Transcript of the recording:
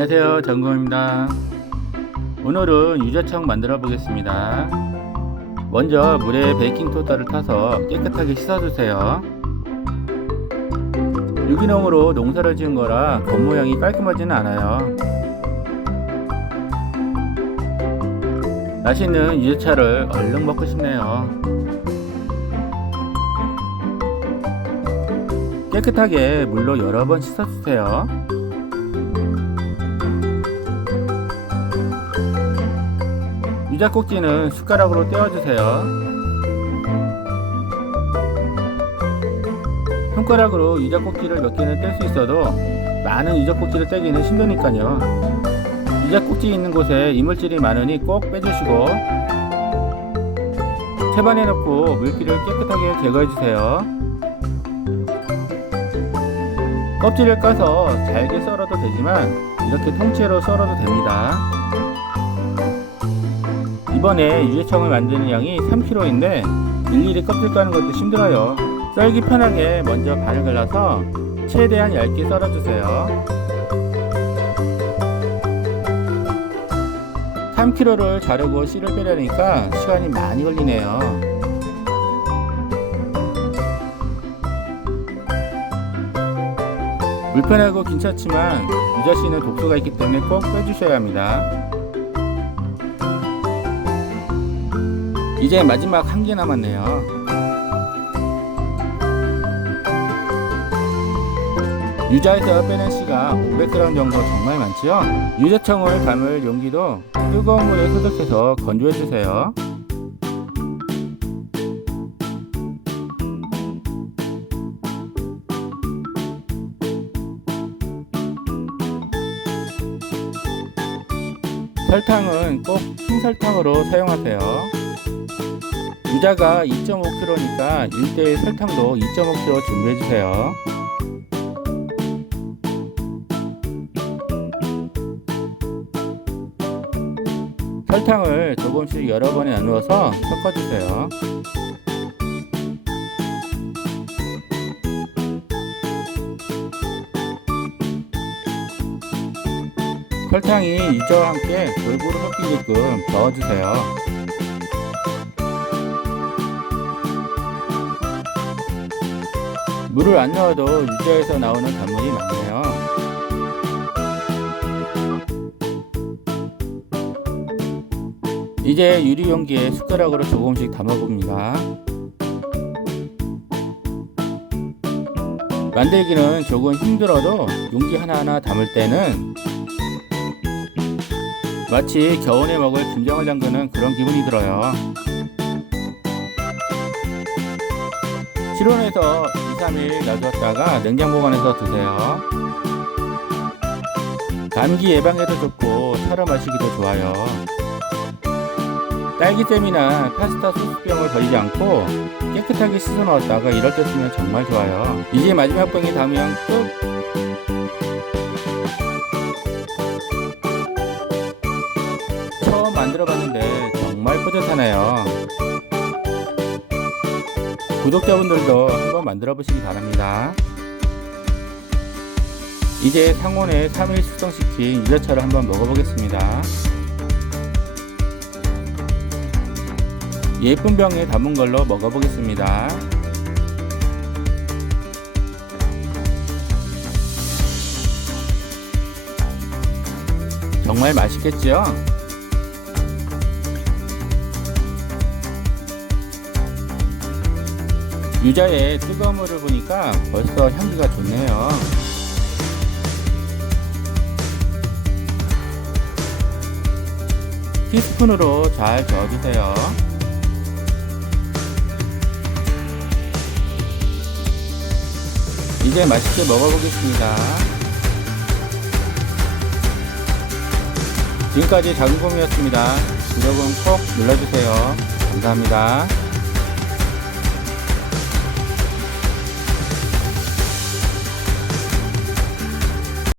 안녕하세요. 정금입니다. 오늘은 유자청 만들어 보겠습니다. 먼저 물에 베이킹소다를 타서 깨끗하게 씻어주세요. 유기농으로 농사를 지은 거라 겉모양이 깔끔하지는 않아요. 맛있는 유자차를 얼른 먹고 싶네요. 깨끗하게 물로 여러 번 씻어주세요 유자 꼭지는 숟가락으로 떼어주세요. 손가락으로 유자 꼭지를 몇 개는 뗄 수 있어도 많은 유자 꼭지를 떼기는 힘드니까요. 유자 꼭지 있는 곳에 이물질이 많으니 꼭 빼주시고 채반에 넣고 물기를 깨끗하게 제거해주세요. 껍질을 까서 잘게 썰어도 되지만 이렇게 통째로 썰어도 됩니다. 이번에 유제청을 만드는 양이 3kg인데 일일이 껍질 까는 것도 힘들어요. 썰기 편하게 먼저 반을 갈라서 최대한 얇게 썰어주세요. 3kg를 자르고 씨를 빼려니까 시간이 많이 걸리네요. 불편하고 괜찮지만 유자씨는 독소가 있기 때문에 꼭 빼주셔야 합니다. 이제 마지막 한 개 남았네요. 유자에서 빼낸 씨가 500g 정도 정말 많지요? 유자청을 담을 용기도 뜨거운 물에 소독해서 건조해 주세요. 설탕은 꼭 흰설탕으로 사용하세요. 유자가 2.5kg니까 1대1 설탕도 2.5kg 준비해주세요. 설탕을 조금씩 여러 번에 나누어서 섞어주세요. 설탕이 유자와 함께 골고루 섞이게끔 저어주세요. 물을 안 넣어도 유자에서 나오는 단물이 많네요. 이제 유리 용기에 숟가락으로 조금씩 담아봅니다. 만들기는 조금 힘들어도 용기 하나하나 담을 때는 마치 겨울에 먹을 김장을 담그는 그런 기분이 들어요. 실온에서 2, 3일 놔두었다가 냉장 보관해서 드세요. 감기 예방에도 좋고 차로 마시기도 좋아요. 딸기잼이나 파스타 소스병을 버리지 않고 깨끗하게 씻어 넣었다가 이럴 때 쓰면 정말 좋아요. 이제 마지막 병이 닿으면 끝! 처음 만들어 봤는데 정말 뿌듯하네요. 구독자분들도 한번 만들어 보시기 바랍니다. 이제 상온에 3일 숙성시킨 유자차를 한번 먹어보겠습니다. 예쁜 병에 담은 걸로 먹어보겠습니다. 정말 맛있겠죠? 유자에 뜨거운 물을 보니까 벌써 향기가 좋네요. 티스푼으로 잘 저어주세요. 이제 맛있게 먹어보겠습니다. 지금까지 작은곰이었습니다. 구독은 꼭 눌러주세요. 감사합니다.